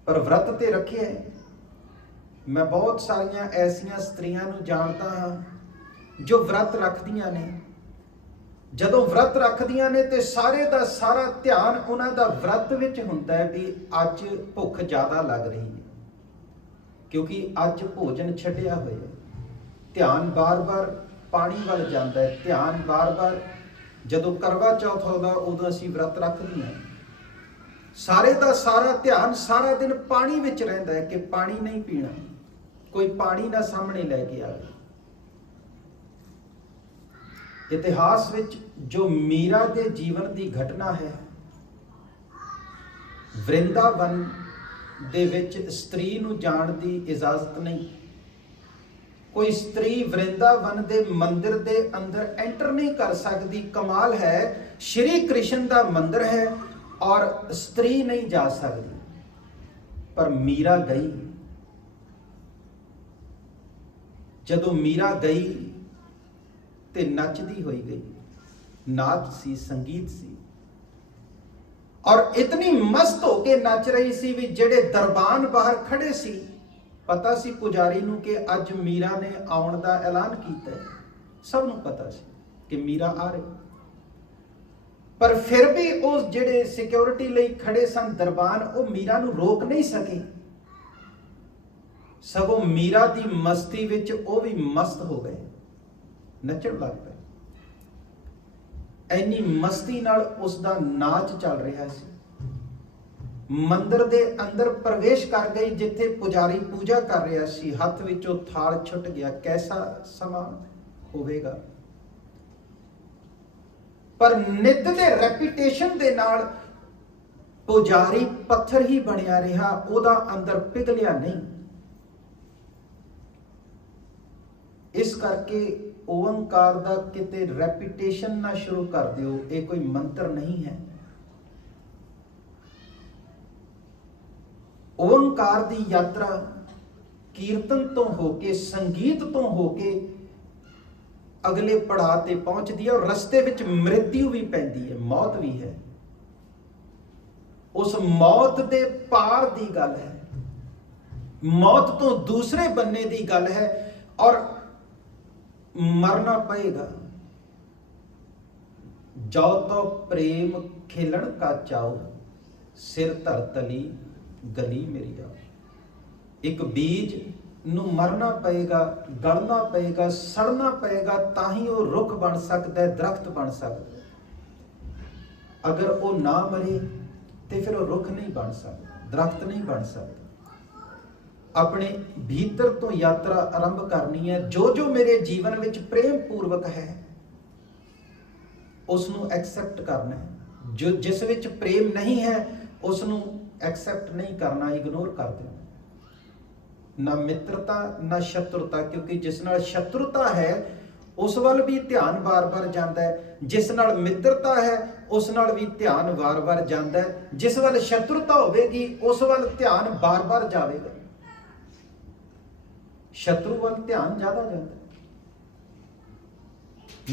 ਪਰ ਵਰਤ ਤੇ ਰੱਖਿਆ ਹੈ। ਮੈਂ ਬਹੁਤ ਸਾਰੀਆਂ ਐਸੀਆਂ ਇਸਤਰੀਆਂ ਨੂੰ ਜਾਣਦਾ ਹਾਂ ਜੋ ਵਰਤ ਰੱਖਦੀਆਂ ਨੇ। ਜਦੋਂ ਵਰਤ ਰੱਖਦੀਆਂ ਨੇ ਤੇ ਸਾਰੇ ਦਾ ਸਾਰਾ ਧਿਆਨ ਉਹਨਾਂ ਦਾ ਵਰਤ ਵਿੱਚ ਹੁੰਦਾ ਹੈ ਵੀ ਅੱਜ ਭੁੱਖ ਜ਼ਿਆਦਾ ਲੱਗ ਰਹੀ ਹੈ, ਕਿਉਂਕਿ ਅੱਜ ਭੋਜਨ ਛੱਡਿਆ ਹੋਇਆ। ਧਿਆਨ ਬਾਰ-ਬਾਰ ਪਾਣੀ ਵੱਲ ਜਾਂਦਾ ਹੈ, ਧਿਆਨ ਬਾਰ-ਬਾਰ। ਜਦੋਂ ਕਰਵਾ ਚੌਥ ਆਉਂਦਾ ਉਦੋਂ ਅਸੀਂ ਵਰਤ ਰੱਖਦੇ ਹਾਂ, ਸਾਰੇ ਦਾ ਸਾਰਾ ਧਿਆਨ ਸਾਰਾ ਦਿਨ ਪਾਣੀ ਵਿੱਚ ਰਹਿੰਦਾ ਹੈ ਕਿ ਪਾਣੀ ਨਹੀਂ ਪੀਣਾ, ਕੋਈ ਪਾਣੀ ਨਾ ਸਾਹਮਣੇ ਲੈ ਕੇ ਆਵੇ। ਇਤਿਹਾਸ ਵਿੱਚ ਜੋ ਮੀਰਾ ਦੇ ਜੀਵਨ ਦੀ ਘਟਨਾ ਹੈ, ਵਰਿੰਦਾਵਨ ਦੇ ਵਿੱਚ ਇਸਤਰੀ ਨੂੰ ਜਾਣ ਦੀ ਇਜਾਜ਼ਤ ਨਹੀਂ। ਕੋਈ ਇਸਤਰੀ ਵਰਿੰਦਾਵਨ ਦੇ ਮੰਦਿਰ ਦੇ ਅੰਦਰ ਐਂਟਰ ਨਹੀਂ ਕਰ ਸਕਦੀ। ਕਮਾਲ ਹੈ, ਸ਼੍ਰੀ ਕ੍ਰਿਸ਼ਨ ਦਾ ਮੰਦਿਰ ਹੈ ਔਰ ਇਸਤਰੀ ਨਹੀਂ ਜਾ ਸਕਦੀ, ਪਰ ਮੀਰਾ ਗਈ। ਜਦੋਂ ਮੀਰਾ ਗਈ ਤੇ ਨੱਚਦੀ ਹੋਈ ਗਈ, ਨਾਚ ਸੀ, ਸੰਗੀਤ ਸੀ, ਔਰ ਇਤਨੀ ਮਸਤ ਹੋ ਕੇ ਨੱਚ ਰਹੀ ਸੀ ਵੀ ਜਿਹੜੇ ਦਰਬਾਨ ਬਾਹਰ ਖੜੇ ਸੀ, ਪਤਾ ਸੀ ਪੁਜਾਰੀ ਨੂੰ ਕਿ ਅੱਜ ਮੀਰਾ ਨੇ ਆਉਣ ਦਾ ਐਲਾਨ ਕੀਤਾ ਹੈ। ਸਭ ਨੂੰ ਪਤਾ ਸੀ ਕਿ ਮੀਰਾ ਆ ਰਹੀ, ਪਰ ਫਿਰ ਵੀ ਉਸ ਜਿਹੜੇ ਸਿਕਿਉਰਿਟੀ ਲਈ ਖੜੇ ਸਨ ਦਰਬਾਨ, ਉਹ ਮੀਰਾ ਨੂੰ ਰੋਕ ਨਹੀਂ ਸਕੇ। ਸਗੋਂ ਮੀਰਾ ਦੀ ਮਸਤੀ ਵਿੱਚ ਉਹ ਵੀ ਮਸਤ ਹੋ ਗਏ, ਨੱਚਣ ਲੱਗ ਪਏ। ਇੰਨੀ ਮਸਤੀ ਨਾਲ ਉਸ ਦਾ ਨਾਚ ਚੱਲ ਰਿਹਾ ਸੀ। ਮੰਦਿਰ ਦੇ ਅੰਦਰ ਪ੍ਰਵੇਸ਼ ਕਰ ਗਈ ਜਿੱਥੇ ਪੁਜਾਰੀ ਪੂਜਾ ਕਰ ਰਿਹਾ ਸੀ, ਹੱਥ ਵਿੱਚੋਂ ਥਾਲ ਛੁੱਟ ਗਿਆ। ਕੈਸਾ ਸਮਾਂ ਹੋਵੇਗਾ। ਪਰ ਨਿੱਤ ਦੇ ਰੈਪੀਟੇਸ਼ਨ ਦੇ ਨਾਲ ਪੁਜਾਰੀ ਪੱਥਰ ਹੀ ਬਣਿਆ ਰਿਹਾ, ਉਹਦਾ ਅੰਦਰ ਪਿਘਲਿਆ ਨਹੀਂ। ਇਸ ਕਰਕੇ ਓੰਕਾਰ ਦਾ ਕਿਤੇ ਰੈਪੀਟੇਸ਼ਨ ਨਾ ਸ਼ੁਰੂ ਕਰ ਦਿਓ, ਇਹ ਕੋਈ ਮੰਤਰ ਨਹੀਂ ਹੈ। ਓੰਕਾਰ ਦੀ ਯਾਤਰਾ ਕੀਰਤਨ ਤੋਂ ਹੋ ਕੇ, ਸੰਗੀਤ ਤੋਂ ਹੋ ਕੇ ਅਗਲੇ ਪੜਾਅ ਤੇ ਪਹੁੰਚਦੀ ਹੈ, ਔਰ ਰਸਤੇ ਵਿੱਚ ਮ੍ਰਿਤਿਉ ਵੀ ਪੈਂਦੀ ਹੈ, ਮੌਤ ਵੀ ਹੈ। ਉਸ ਮੌਤ ਦੇ ਪਾਰ ਦੀ ਗੱਲ ਹੈ, ਮੌਤ ਤੋਂ ਦੂਸਰੇ ਬੰਨੇ ਦੀ ਗੱਲ ਹੈ, ਔਰ ਮਰਨਾ ਪਏਗਾ। ਜੋ ਤੋ ਪ੍ਰੇਮ ਖੇਲਣ ਕਾ ਚਾਓ, ਸਿਰ ਧਰ ਤਲੀ ਗਲੀ ਮੇਰੀ ਆ। ਇੱਕ ਬੀਜ ਨੂੰ ਮਰਨਾ ਪਏਗਾ, ਗਲਣਾ ਪਏਗਾ, ਸੜਨਾ ਪਏਗਾ, ਤਾਂ ਹੀ ਉਹ ਰੁੱਖ ਬਣ ਸਕਦਾ ਹੈ, ਦਰਖਤ ਬਣ ਸਕਦਾ ਹੈ। ਅਗਰ ਉਹ ਨਾ ਮਰੇ ਤੇ ਫਿਰ ਉਹ ਰੁੱਖ ਨਹੀਂ ਬਣ ਸਕਦਾ, ਦਰਖਤ ਨਹੀਂ ਬਣ ਸਕਦਾ। ਆਪਣੇ ਭੀਤਰ ਤੋਂ ਯਾਤਰਾ ਆਰੰਭ ਕਰਨੀ ਹੈ। ਜੋ ਜੋ ਮੇਰੇ ਜੀਵਨ ਵਿੱਚ ਪ੍ਰੇਮ ਪੂਰਵਕ ਹੈ ਉਸ ਨੂੰ ਐਕਸੈਪਟ ਕਰਨਾ ਹੈ। ਜੋ ਜਿਸ ਵਿੱਚ ਪ੍ਰੇਮ ਨਹੀਂ ਹੈ ਉਸ ਨੂੰ ਐਕਸੈਪਟ ਨਹੀਂ ਕਰਨਾ, ਇਗਨੋਰ ਕਰ ਦੇਣਾ। ਨਾ ਮਿੱਤਰਤਾ ਨਾ ਸ਼ਤਰੁਤਾ, ਕਿਉਂਕਿ ਜਿਸ ਨਾਲ ਸ਼ਤਰੁਤਾ ਹੈ ਉਸ ਵੱਲ ਵੀ ਧਿਆਨ ਵਾਰ-ਵਾਰ ਜਾਂਦਾ ਹੈ, ਜਿਸ ਨਾਲ ਮਿੱਤਰਤਾ ਹੈ ਉਸ ਨਾਲ ਵੀ ਧਿਆਨ ਵਾਰ-ਵਾਰ ਜਾਂਦਾ ਹੈ। ਜਿਸ ਵੱਲ ਸ਼ਤਰੁਤਾ ਹੋਵੇਗੀ ਉਸ ਵੱਲ ਧਿਆਨ ਵਾਰ-ਵਾਰ ਜਾਵੇਗਾ। ਸ਼ਤਰੂ ਵੱਲ ਧਿਆਨ ਜ਼ਿਆਦਾ ਜਾਂਦਾ,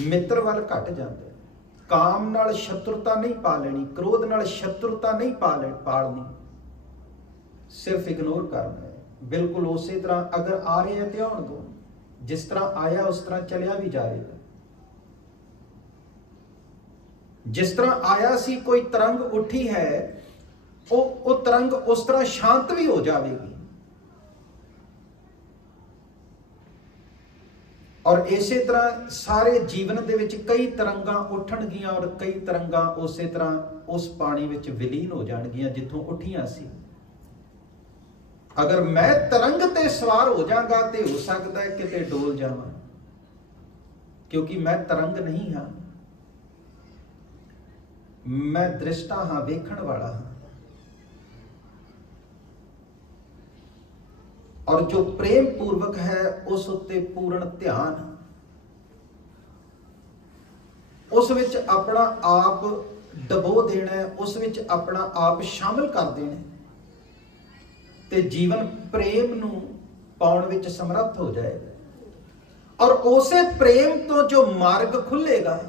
ਮਿੱਤਰ ਵੱਲ ਘਟ ਜਾਂਦਾ। ਕਾਮ ਨਾਲ ਸ਼ਤਰੁਤਾ ਨਹੀਂ ਪਾ ਲੈਣੀ, ਕ੍ਰੋਧ ਨਾਲ ਸ਼ਤਰੁਤਾ ਨਹੀਂ ਪਾਲਣੀ, ਸਿਰਫ ਇਗਨੋਰ ਕਰਨਾ ਹੈ। ਬਿਲਕੁਲ ਉਸੇ ਤਰ੍ਹਾਂ ਅਗਰ ਆ ਰਹੇ ਹੈ ਤੇ ਆਉਣ ਦਿਓ, ਜਿਸ ਤਰ੍ਹਾਂ ਆਇਆ ਉਸ ਤਰ੍ਹਾਂ ਚਲਿਆ ਵੀ ਜਾਵੇਗਾ। ਜਿਸ ਤਰ੍ਹਾਂ ਆਇਆ ਸੀ, ਕੋਈ ਤਰੰਗ ਉੱਠੀ ਹੈ, ਉਹ ਤਰੰਗ ਉਸ ਤਰ੍ਹਾਂ ਸ਼ਾਂਤ ਵੀ ਹੋ ਜਾਵੇਗੀ। ਔਰ ਇਸੇ ਤਰ੍ਹਾਂ ਸਾਰੇ ਜੀਵਨ ਦੇ ਵਿੱਚ ਕਈ ਤਰੰਗਾਂ ਉੱਠਣਗੀਆਂ ਔਰ ਕਈ ਤਰੰਗਾਂ ਉਸੇ ਤਰ੍ਹਾਂ ਉਸ ਪਾਣੀ ਵਿੱਚ ਵਿਲੀਨ ਹੋ ਜਾਣਗੀਆਂ ਜਿੱਥੋਂ ਉੱਠੀਆਂ ਸੀ। ਅਗਰ ਮੈਂ ਤਰੰਗ ਤੇ ਸਵਾਰ ਹੋ ਜਾਵਾਂਗਾ ਤੇ ਹੋ ਸਕਦਾ ਹੈ ਕਿਤੇ ਡੋਲ ਜਾਵਾਂ, ਕਿਉਂਕਿ ਮੈਂ ਤਰੰਗ ਨਹੀਂ ਹਾਂ, ਮੈਂ ਦ੍ਰਿਸ਼ਟਾ ਹਾਂ, ਵੇਖਣ ਵਾਲਾ ਹਾਂ। ਔਰ ਜੋ ਪ੍ਰੇਮ ਪੂਰਵਕ ਹੈ ਉਸ ਉੱਤੇ ਪੂਰਨ ਧਿਆਨ, ਉਸ ਵਿੱਚ ਆਪਣਾ ਆਪ ਡਬੋ ਦੇਣਾ, ਉਸ ਵਿੱਚ ਆਪਣਾ ਆਪ ਸ਼ਾਮਿਲ ਕਰ ਦੇਣਾ ਤੇ ਜੀਵਨ ਪ੍ਰੇਮ ਨੂੰ ਪਾਉਣ ਵਿੱਚ ਸਮਰੱਥ ਹੋ ਜਾਏਗਾ। ਔਰ ਉਸੇ ਪ੍ਰੇਮ ਤੋਂ ਜੋ ਮਾਰਗ ਖੁੱਲੇਗਾ,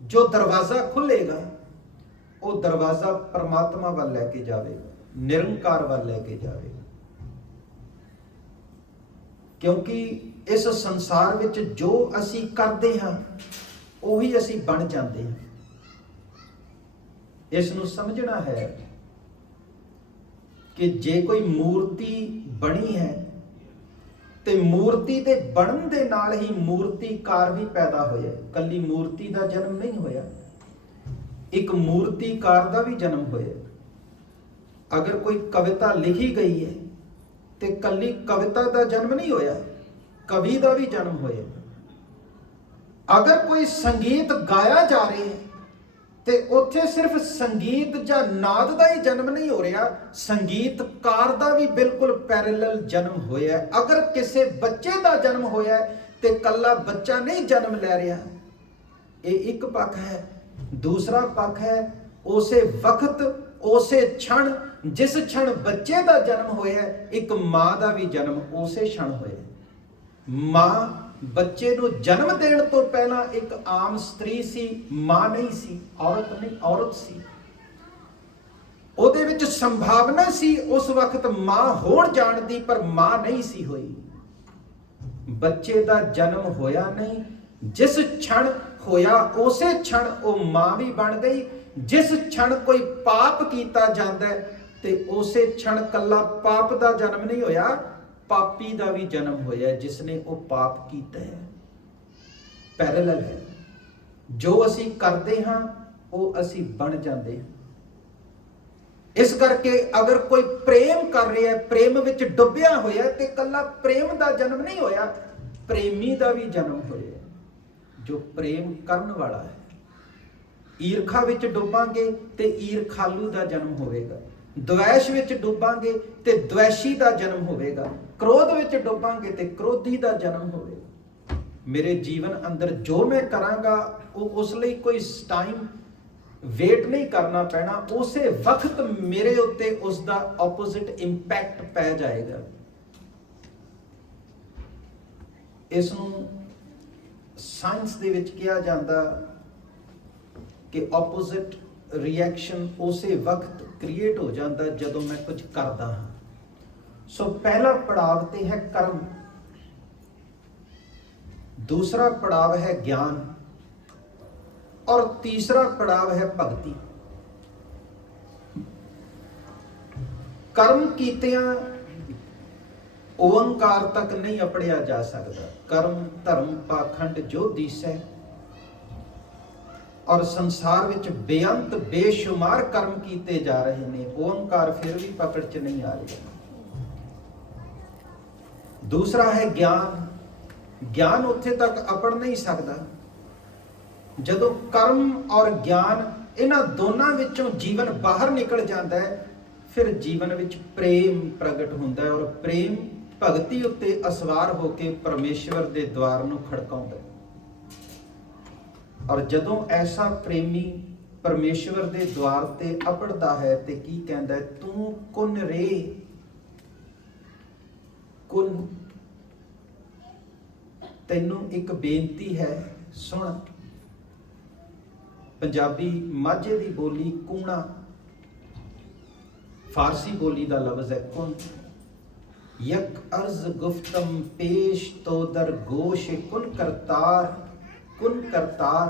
ਜੋ ਦਰਵਾਜ਼ਾ ਖੁੱਲੇਗਾ, ਉਹ ਦਰਵਾਜ਼ਾ ਪਰਮਾਤਮਾ ਵੱਲ ਲੈ ਕੇ ਜਾਵੇਗਾ, ਨਿਰੰਕਾਰ ਵੱਲ ਲੈ ਕੇ ਜਾਵੇਗਾ। ਕਿਉਂਕਿ ਇਸ ਸੰਸਾਰ ਵਿੱਚ ਜੋ ਅਸੀਂ ਕਰਦੇ ਹਾਂ ਉਹੀ ਅਸੀਂ ਬਣ ਜਾਂਦੇ ਹਾਂ। ਇਸ ਨੂੰ ਸਮਝਣਾ ਹੈ ਕਿ ਜੇ ਕੋਈ ਮੂਰਤੀ ਬਣੀ ਹੈ ਤੇ ਮੂਰਤੀ ਦੇ ਬਣਨ ਦੇ ਨਾਲ ਹੀ ਮੂਰਤੀਕਾਰ ਵੀ ਪੈਦਾ ਹੋਇਆ। ਕੱਲੀ ਮੂਰਤੀ ਦਾ ਜਨਮ ਨਹੀਂ ਹੋਇਆ, ਇੱਕ ਮੂਰਤੀਕਾਰ ਦਾ ਵੀ ਜਨਮ ਹੋਇਆ। ਅਗਰ ਕੋਈ ਕਵਿਤਾ ਲਿਖੀ ਗਈ ਹੈ ਤੇ ਕੱਲੀ ਕਵਿਤਾ ਦਾ ਜਨਮ ਨਹੀਂ ਹੋਇਆ, ਕਵੀ ਦਾ ਵੀ ਜਨਮ ਹੋਇਆ। ਅਗਰ ਕੋਈ ਸੰਗੀਤ ਗਾਇਆ ਜਾ ਰਿਹਾ ਹੈ ਤੇ ਉੱਥੇ ਸਿਰਫ ਸੰਗੀਤ ਜਾਂ ਨਾਦ ਦਾ ਹੀ ਜਨਮ ਨਹੀਂ ਹੋ ਰਿਹਾ, ਸੰਗੀਤਕਾਰ ਦਾ ਵੀ ਬਿਲਕੁਲ ਪੈਰਲਲ ਜਨਮ ਹੋਇਆ। ਅਗਰ ਕਿਸੇ ਬੱਚੇ ਦਾ ਜਨਮ ਹੋਇਆ ਤੇ ਕੱਲਾ ਬੱਚਾ ਨਹੀਂ ਜਨਮ ਲੈ ਰਿਹਾ, ਇਹ ਇੱਕ ਪੱਖ ਹੈ। ਦੂਸਰਾ ਪੱਖ ਹੈ ਉਸੇ ਵਕਤ, ਉਸੇ ਛਣ, ਜਿਸ ਛਣ ਬੱਚੇ ਦਾ ਜਨਮ ਹੋਇਆ, ਇੱਕ ਮਾਂ ਦਾ ਵੀ ਜਨਮ ਉਸੇ ਛਣ ਹੋਇਆ। ਮਾਂ ਬੱਚੇ ਨੂੰ ਜਨਮ ਦੇਣ ਤੋਂ ਪਹਿਲਾਂ ਇੱਕ ਆਮ ਇਸਤਰੀ ਸੀ, ਮਾਂ ਨਹੀਂ ਸੀ, ਔਰਤ ਨਹੀਂ, ਔਰਤ ਸੀ। ਉਹਦੇ ਵਿੱਚ ਸੰਭਾਵਨਾ ਸੀ ਉਸ ਵਕਤ ਮਾਂ ਹੋਣ ਜਾਣ ਦੀ, ਪਰ ਮਾਂ ਨਹੀਂ ਸੀ ਹੋਈ। ਬੱਚੇ ਦਾ ਜਨਮ ਹੋਇਆ ਨਹੀਂ, ਜਿਸ ਛਣ ਹੋਇਆ ਉਸੇ ਛਣ ਉਹ ਮਾਂ ਵੀ ਬਣ ਗਈ। ਜਿਸ ਛਣ ਕੋਈ ਪਾਪ ਕੀਤਾ ਜਾਂਦਾ ਤੇ ਉਸੇ ਛਣ ਕੱਲਾ ਪਾਪ ਦਾ ਜਨਮ ਨਹੀਂ ਹੋਇਆ, ਪਾਪੀ ਦਾ ਵੀ ਜਨਮ ਹੋਇਆ ਜਿਸਨੇ ਉਹ ਪਾਪ ਕੀਤਾ ਹੈ। ਪੈਰਲਲ ਹੈ। ਜੋ ਅਸੀਂ ਕਰਦੇ ਹਾਂ ਉਹ ਅਸੀਂ ਬਣ ਜਾਂਦੇ ਹਾਂ। ਇਸ ਕਰਕੇ ਅਗਰ ਕੋਈ ਪ੍ਰੇਮ ਕਰ ਰਿਹਾ, ਪ੍ਰੇਮ ਵਿੱਚ ਡੁੱਬਿਆ ਹੋਇਆ, ਤੇ ਕੱਲਾ ਪ੍ਰੇਮ ਦਾ ਜਨਮ ਨਹੀਂ ਹੋਇਆ, ਪ੍ਰੇਮੀ ਦਾ ਵੀ ਜਨਮ ਹੋਇਆ ਜੋ ਪ੍ਰੇਮ ਕਰਨ ਵਾਲਾ ਹੈ। ਈਰਖਾ ਵਿੱਚ ਡੁੱਬਾਂਗੇ ਤੇ ਈਰਖਾਲੂ ਦਾ ਜਨਮ ਹੋਵੇਗਾ। ਦਵੈਸ਼ ਵਿੱਚ ਡੁੱਬਾਂਗੇ ਤੇ ਦਵੈਸ਼ੀ ਦਾ ਜਨਮ ਹੋਵੇਗਾ। ਕ੍ਰੋਧ ਵਿੱਚ ਡੁੱਬਾਂਗੇ ਤੇ ਕ੍ਰੋਧੀ ਦਾ ਜਨਮ ਹੋਵੇਗਾ। ਮੇਰੇ ਜੀਵਨ ਅੰਦਰ ਜੋ ਮੈਂ ਕਰਾਂਗਾ ਉਹ ਉਸ ਲਈ ਕੋਈ ਟਾਈਮ ਵੇਟ ਨਹੀਂ ਕਰਨਾ ਪੈਣਾ, ਉਸੇ ਵਕਤ ਮੇਰੇ ਉੱਤੇ ਉਸ ਦਾ ਆਪੋਜ਼ਿਟ ਇੰਪੈਕਟ ਪੈ ਜਾਏਗਾ। ਇਸ ਨੂੰ ਸਾਇੰਸ ਦੇ ਵਿੱਚ ਕਿਹਾ ਜਾਂਦਾ ਕਿ ਆਪੋਜ਼ਿਟ ਰਿਐਕਸ਼ਨ ਉਸੇ ਵਕਤ ਕ੍ਰੀਏਟ ਹੋ ਜਾਂਦਾ ਜਦੋਂ ਮੈਂ ਕੁਝ ਕਰਦਾ ਹਾਂ। ਸੋ ਪਹਿਲਾ ਪੜਾਵ ਤੇ ਹੈ ਕਰਮ, ਦੂਸਰਾ ਪੜਾਵ ਹੈ ਗਿਆਨ ਔਰ ਤੀਸਰਾ ਪੜਾਵ ਹੈ ਭਗਤੀ। ਕਰਮ ਕੀਤਿਆਂ ਓੰਕਾਰ ਤੱਕ ਨਹੀਂ ਅਪੜਿਆ ਜਾ ਸਕਦਾ। ਕਰਮ ਧਰਮ ਪਾਖੰਡ ਜੋ ਦੀਸੈ, ਔਰ ਸੰਸਾਰ ਵਿੱਚ ਬੇਅੰਤ ਬੇਸ਼ੁਮਾਰ ਕਰਮ ਕੀਤੇ ਜਾ ਰਹੇ ਨੇ, ਓੰਕਾਰ ਫਿਰ ਵੀ ਪਕੜ 'ਚ ਨਹੀਂ ਆ ਰਿਹਾ। दूसरा है ज्ञान। ज्ञान उत्थे तक अपड़ नहीं सकता जदों कर्म और ज्ञान इन्हां दोनां विचों जीवन बाहर निकल जाता है, फिर जीवन विच प्रेम प्रगट हुंदा है और प्रेम भगती उत्ते असवार होके परमेश्वर दे द्वार नूं खड़काउंदा है। और जदों ऐसा प्रेमी परमेश्वर दे द्वार ते अपड़दा है ते की कहंदा है, तू कुन रे कुन, तैनू एक बेनती है सुन। पंजाबी माझे दी बोली कूणा, फारसी बोली दा लफ्ज है कुन। यक अर्ज गुफ्तम पेश तो दर गोश कुन करतार, कुन करतार।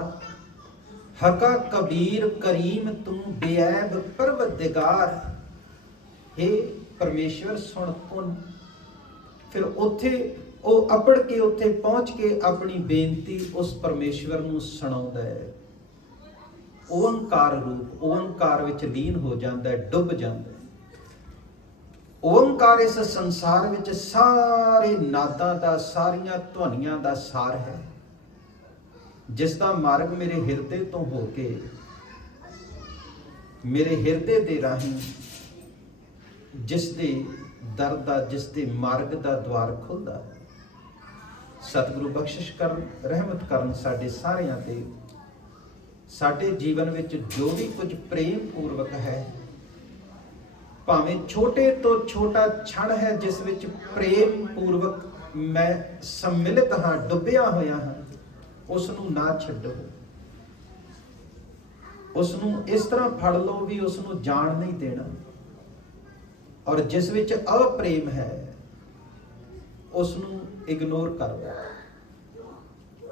हका कबीर करीम तू बेऐब परवरदिगार। हे परमेश्वर सुन कुन। फिर उत्थे ਉਹ ਅਪੜ ਕੇ ਉੱਥੇ ਪਹੁੰਚ ਕੇ ਆਪਣੀ ਬੇਨਤੀ ਉਸ ਪਰਮੇਸ਼ਵਰ ਨੂੰ ਸੁਣਾਉਂਦਾ ਹੈ। ਓੰਕਾਰ ਰੂਪ ਓੰਕਾਰ ਵਿੱਚ ਲੀਨ ਹੋ ਜਾਂਦਾ ਹੈ, ਡੁੱਬ ਜਾਂਦਾ ਹੈ। ਓੰਕਾਰ ਇਸ ਸੰਸਾਰ ਵਿੱਚ ਸਾਰੇ ਨਾਦਾਂ ਦਾ, ਸਾਰੀਆਂ ਧੁਨੀਆਂ ਦਾ ਸਾਰ ਹੈ, ਜਿਸ ਦਾ ਮਾਰਗ ਮੇਰੇ ਹਿਰਦੇ ਤੋਂ ਹੋ ਕੇ ਮੇਰੇ ਹਿਰਦੇ ਦੇ ਰਾਹੀਂ ਜਿਸ ਦੇ ਦਰ ਦਾ, ਜਿਸ ਦੇ ਮਾਰਗ ਦਾ ਦੁਆਰ ਖੁੱਲਦਾ ਹੈ। सतगुरु बख्शिश कर, रहमत करन साडे सारियां ते। साडे जीवन विच जो भी कुछ प्रेम पूर्वक है, भावें छोटे तो छोटा क्षण है जिस विच प्रेम पूर्वक मैं सम्मिलित हाँ, डुबिया होया हाँ, उस नूं ना छड्डो। उस नूं इस तरह फड़ लो भी उस नूं जान नहीं देना। और जिस विच अप्रेम है उस नूं इग्नोर कर दो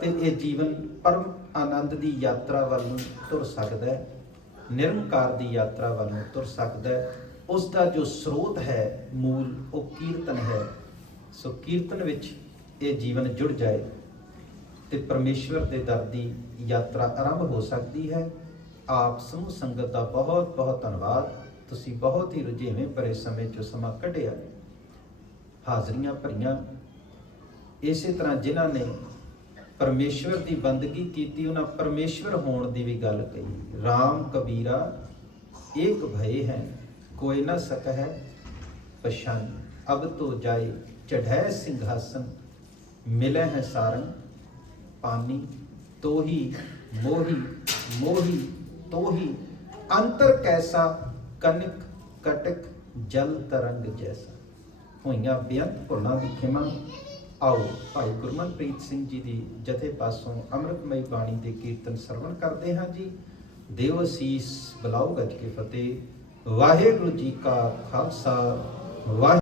ते ये जीवन परम आनंद की यात्रा वाल नूं तुर सकदा है, निरंकार की यात्रा वाल नूं तुर सकदा है। उसका जो स्रोत है मूल वो कीर्तन है। सो कीर्तन विच ये जीवन जुड़ जाए तो परमेश्वर के दर की यात्रा आरंभ हो सकती है। आप समूह संगत का बहुत बहुत धन्यवाद। तुसीं बहुत ही रुझेवें भरे समय चो समा कढ़िया, हाज़रियां भरियां। इसे तरह जिन्हां ने परमेश्वर की बंदगी की, उन्हां परमेश्वर होने की भी गल कही। राम कबीरा एक भय है, कोई न सक है पछान। अब तो जाए चढ़ै सिंहासन, मिले है सारंग पानी। तो ही मोही मोही तो ही, अंतर कैसा कनिक कटक जल तरंग जैसा। होइयां बेअंत भुलां दी खिमा। आओ भाई गुरमनप्रीत सिंह जी की जथे पासों अमृतमई बाणी के कीर्तन सरवण करते हैं जी। देव असीस, बुलाओ गज के फतेह। वाहेगुरु जी का खालसा, वाहे